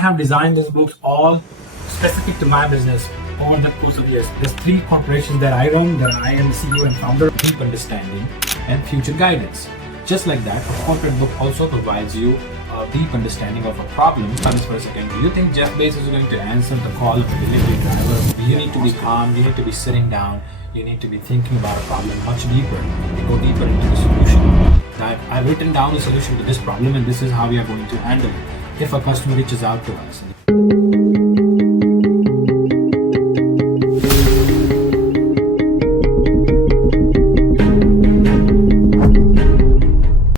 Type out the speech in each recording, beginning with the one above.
have designed these books all specific to my business over the course of years. There's 3 corporations that I run, that I am the CEO and founder. Deep understanding and future guidance. Just like that, a corporate book also provides you a deep understanding of a problem. For a second, do you think Jeff Bezos is going to answer the call of a delivery driver? You need to be calm, you need to be sitting down, you need to be thinking about a problem much deeper. You go deeper into the solution. That I've written down the solution to this problem and this is how we are going to handle it if a customer reaches out to us.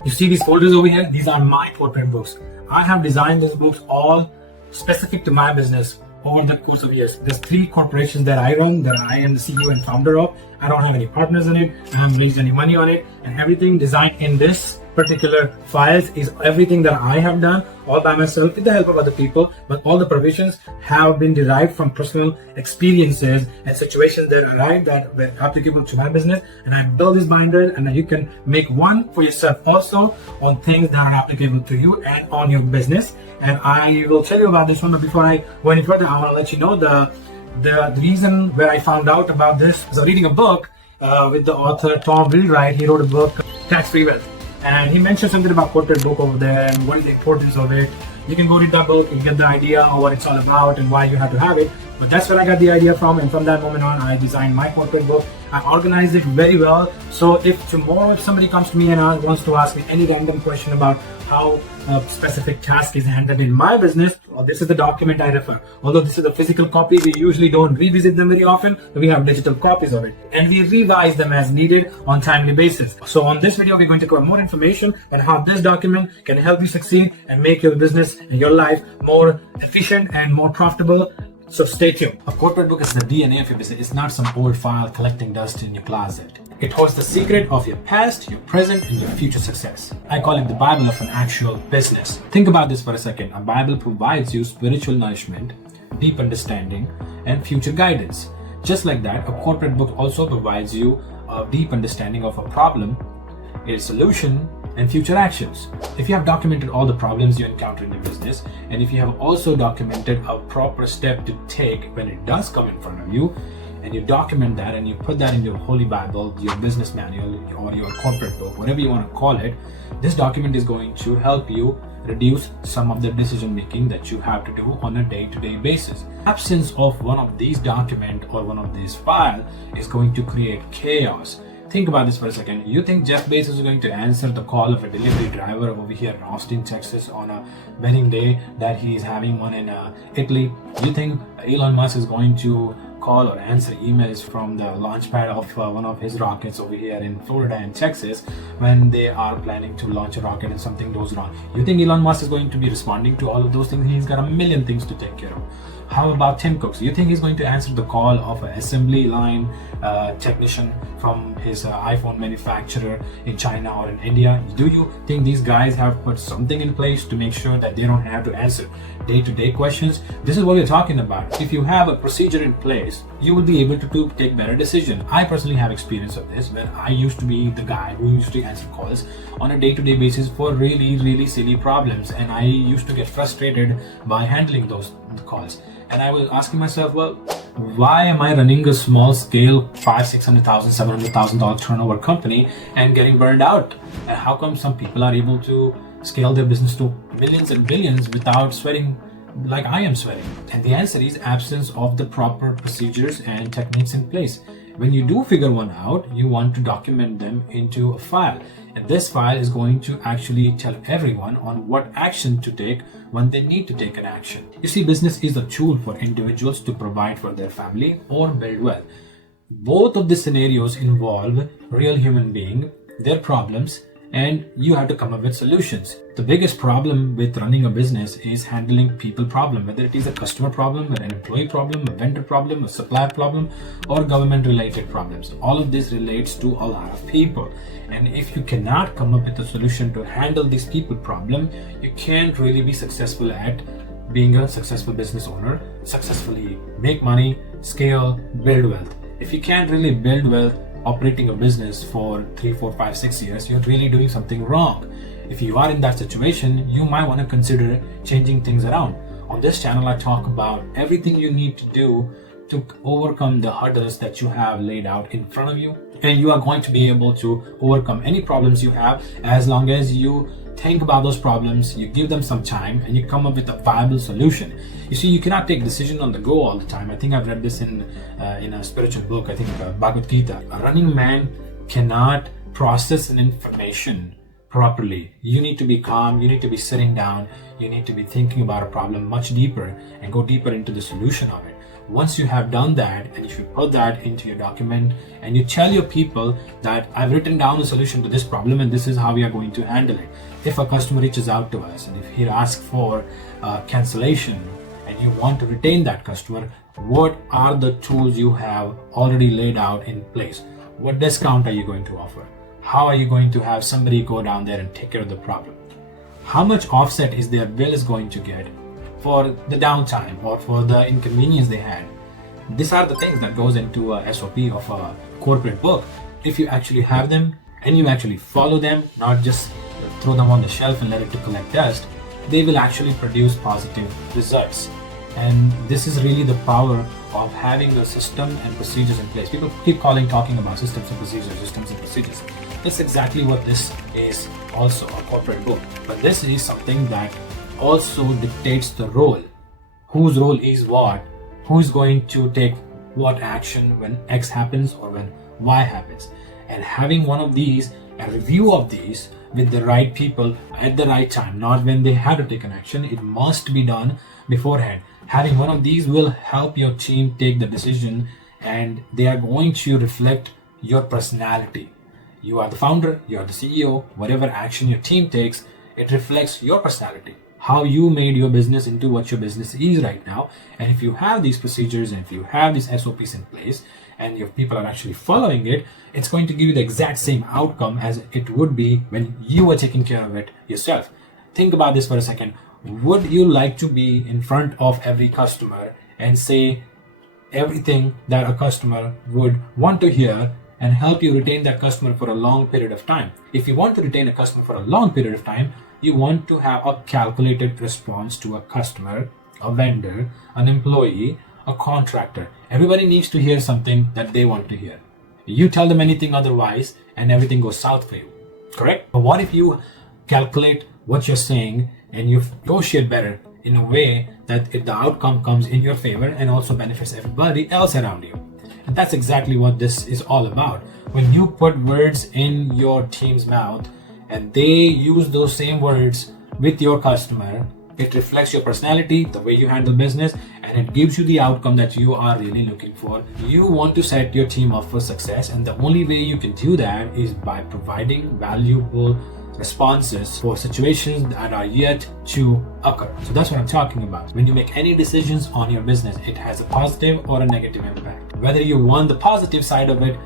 You see these folders over here? These are my corporate books. I have designed these books all specific to my business over the course of years. There's 3 corporations that I run, that I am the CEO and founder of. I don't have any partners in it. I haven't raised any money on it. And everything designed in this particular files is everything that I have done all by myself with the help of other people, but all the provisions have been derived from personal experiences and situations that arrived that were applicable to my business. And I built this binder, and you can make one for yourself also on things that are applicable to you and on your business. And I will tell you about this one, but before I go any further, I want to let you know the reason where I found out about this is I was reading a book with the author Tom Wheelwright. He wrote a book, Tax Free Wealth. And he mentioned something about corporate book over there and what is the importance of it. You can go read that book and get the idea of what it's all about and why you have to have it. But that's where I got the idea from, and from that moment on, I designed my corporate book. I organized it very well. So if tomorrow, if somebody comes to me and wants to ask me any random question about how a specific task is handled in my business, well, this is the document I refer. Although this is a physical copy, we usually don't revisit them very often. We have digital copies of it, and we revise them as needed on timely basis. So on this video, we're going to cover more information on how this document can help you succeed and make your business and your life more efficient and more profitable. So stay tuned. A corporate book is the DNA of your business. It's not some old file collecting dust in your closet. It holds the secret of your past, your present, and your future success. I call it the Bible of an actual business. Think about this for a second. A Bible provides you spiritual nourishment, deep understanding, and future guidance. Just like that, a corporate book also provides you a deep understanding of a problem, a solution, and future actions. If you have documented all the problems you encounter in your business, and if you have also documented a proper step to take when it does come in front of you, and you document that and you put that in your Holy Bible, your business manual, or your corporate book, whatever you want to call it, this document is going to help you reduce some of the decision making that you have to do on a day-to-day basis. Absence of one of these documents or one of these files is going to create chaos. Think about this for a second. You think Jeff Bezos is going to answer the call of a delivery driver over here in Austin, Texas on a wedding day that he's having one in Italy? You think Elon Musk is going to call or answer emails from the launch pad of one of his rockets over here in Florida and Texas when they are planning to launch a rocket and something goes wrong? You think Elon Musk is going to be responding to all of those things? He's got a million things to take care of. How about Tim Cook? You think he's going to answer the call of an assembly line technician from his iPhone manufacturer in China or in India? Do you think these guys have put something in place to make sure that they don't have to answer day-to-day questions? This is what we're talking about. If you have a procedure in place, you will be able to take better decisions. I personally have experience of this when I used to be the guy who used to answer calls on a day-to-day basis for really silly problems, and I used to get frustrated by handling those calls. And I was asking myself, well, why am I running a small scale $500,000, $600,000, $700,000 turnover company and getting burned out? And how come some people are able to scale their business to millions and billions without sweating like I am sweating? And the answer is absence of the proper procedures and techniques in place. When you do figure one out, you want to document them into a file. And this file is going to actually tell everyone on what action to take when they need to take an action. You see, business is a tool for individuals to provide for their family or build wealth. Both of the scenarios involve real human beings, their problems, and you have to come up with solutions. The biggest problem with running a business is handling people problem, whether it is a customer problem, an employee problem, a vendor problem, a supplier problem, or government related problems. All of this relates to a lot of people. And if you cannot come up with a solution to handle this people problem, you can't really be successful at being a successful business owner, successfully make money, scale, build wealth. If you can't really build wealth operating a business for 3, 4, 5, 6 years, you're really doing something wrong. If you are in that situation, you might want to consider changing things around. On this channel, I talk about everything you need to do to overcome the hurdles that you have laid out in front of you. And you are going to be able to overcome any problems you have as long as you think about those problems, you give them some time, and you come up with a viable solution. You see, you cannot take decision on the go all the time. I think I've read this in a spiritual book, I think Bhagavad Gita. A running man cannot process an information properly. You need to be calm, you need to be sitting down, you need to be thinking about a problem much deeper and go deeper into the solution of it. Once you have done that, and if you put that into your document and you tell your people that I've written down a solution to this problem and this is how we are going to handle it. If a customer reaches out to us and if he asks for cancellation and you want to retain that customer, what are the tools you have already laid out in place? What discount are you going to offer? How are you going to have somebody go down there and take care of the problem? How much offset is their bill is going to get for the downtime or for the inconvenience they had? These are the things that goes into a SOP of a corporate book. If you actually have them and you actually follow them, not just throw them on the shelf and let it to collect dust, they will actually produce positive results. And this is really the power of having a system and procedures in place. People keep talking about systems and procedures. That's exactly what this is, also a corporate book. But this is something that also dictates the role. Whose role is what? Who's going to take what action when X happens or when Y happens? And having one of these, a review of these with the right people at the right time, not when they have to take an action. It must be done beforehand. Having one of these will help your team take the decision, and they are going to reflect your personality. You are the founder, you are the CEO, whatever action your team takes, it reflects your personality, how you made your business into what your business is right now. And if you have these procedures and if you have these SOPs in place and your people are actually following it, it's going to give you the exact same outcome as it would be when you were taking care of it yourself. Think about this for a second. Would you like to be in front of every customer and say everything that a customer would want to hear and help you retain that customer for a long period of time? If you want to retain a customer for a long period of time, you want to have a calculated response to a customer, a vendor, an employee, a contractor. Everybody needs to hear something that they want to hear. You tell them anything otherwise and everything goes south for you, correct? But what if you calculate what you're saying and you negotiate better in a way that if the outcome comes in your favor and also benefits everybody else around you? And that's exactly what this is all about. When you put words in your team's mouth and they use those same words with your customer, it reflects your personality, the way you handle business, and it gives you the outcome that you are really looking for. You want to set your team up for success, and the only way you can do that is by providing valuable responses for situations that are yet to occur. So that's what I'm talking about. When you make any decisions on your business, it has a positive or a negative impact. Whether you want the positive side of it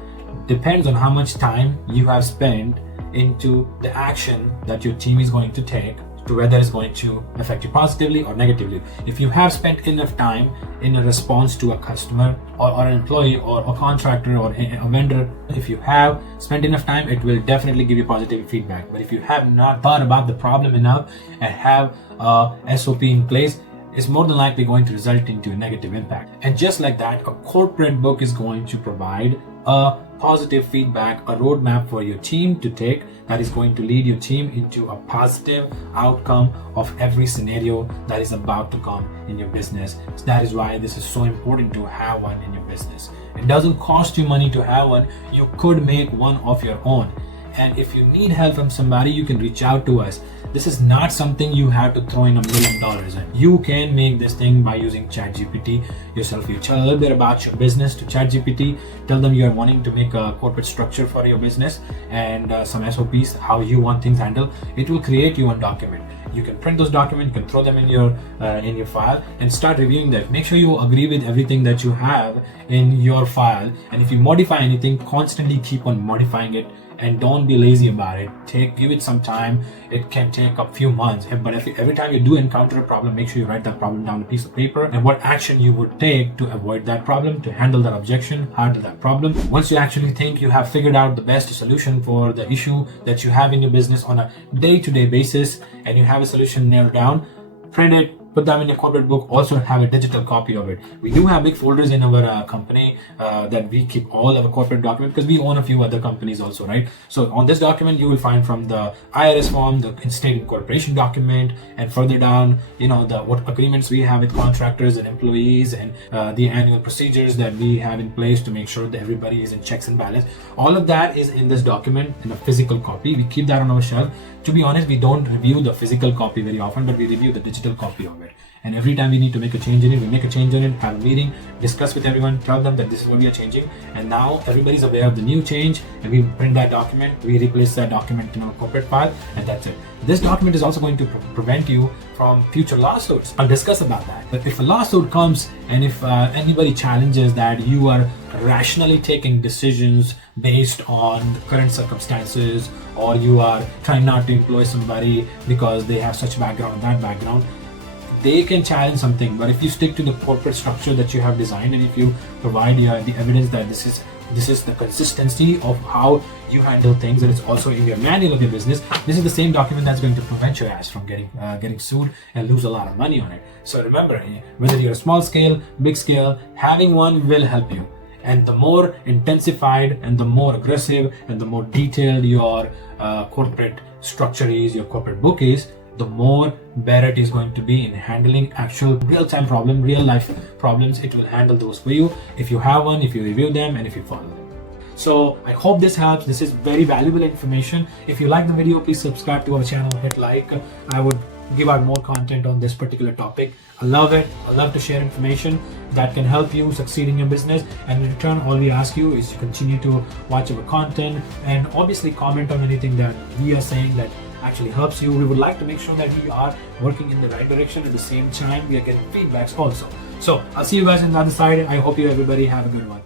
depends on how much time you have spent into the action that your team is going to take, to whether it's going to affect you positively or negatively. If you have spent enough time in a response to a customer or an employee or a contractor or a vendor, if you have spent enough time, it will definitely give you positive feedback. But if you have not thought about the problem enough and have a SOP in place, it's more than likely going to result into a negative impact. And just like that, a corporate book is going to provide a positive feedback, a roadmap for your team to take that is going to lead your team into a positive outcome of every scenario that is about to come in your business. So that is why this is so important to have one in your business. It doesn't cost you money to have one. You could make one of your own. And if you need help from somebody, you can reach out to us. This is not something you have to throw in $1 million in. You can make this thing by using ChatGPT yourself. You tell a little bit about your business to ChatGPT. Tell them you're wanting to make a corporate structure for your business and some SOPs, how you want things handled. It will create you one document. You can print those documents, you can throw them in your file and start reviewing them. Make sure you agree with everything that you have in your file. And if you modify anything, constantly keep on modifying it. And don't be lazy about it. Give it some time. It can take a few months, but every time you do encounter a problem, make sure you write that problem down on a piece of paper and what action you would take to avoid that problem, to handle that objection, handle that problem. Once you actually think you have figured out the best solution for the issue that you have in your business on a day-to-day basis and you have a solution nailed down, print it, put them in your corporate book. Also have a digital copy of it. We do have big folders in our company that we keep all our corporate documents, because we own a few other companies also, right? So on this document, you will find from the IRS form, the state incorporation document, and further down, what agreements we have with contractors and employees, and the annual procedures that we have in place to make sure that everybody is in checks and balance. All of that is in this document in a physical copy. We keep that on our shelf. To be honest, we don't review the physical copy very often, but we review the digital copy of it. And every time we need to make a change in it, we make a change in it, have a meeting, discuss with everyone, tell them that this is what we are changing. And now everybody's aware of the new change, and we print that document, we replace that document in our corporate file, and that's it. This document is also going to prevent you from future lawsuits. I'll discuss about that. But if a lawsuit comes, and if anybody challenges that you are rationally taking decisions based on the current circumstances, or you are trying not to employ somebody because they have such background, that background, they can challenge something. But if you stick to the corporate structure that you have designed, and if you provide the evidence that this is the consistency of how you handle things, and it's also in your manual of your business, this is the same document that's going to prevent your ass from getting sued and lose a lot of money on it. So remember, whether you're a small scale, big scale, having one will help you. And the more intensified and the more aggressive and the more detailed your corporate structure is, your corporate book is, the more better it is going to be in handling actual real-time problem, real-life problems. It will handle those for you if you have one, if you review them, and if you follow them. So I hope this helps. This is very valuable information. If you like the video, please subscribe to our channel, hit like. I would give out more content on this particular topic. I love it. I love to share information that can help you succeed in your business. And in return, all we ask you is to continue to watch our content, and obviously comment on anything that we are saying that actually helps you. We would like to make sure that we are working in the right direction. At the same time, we are getting feedbacks also. So I'll see you guys on the other side. I hope you everybody have a good one.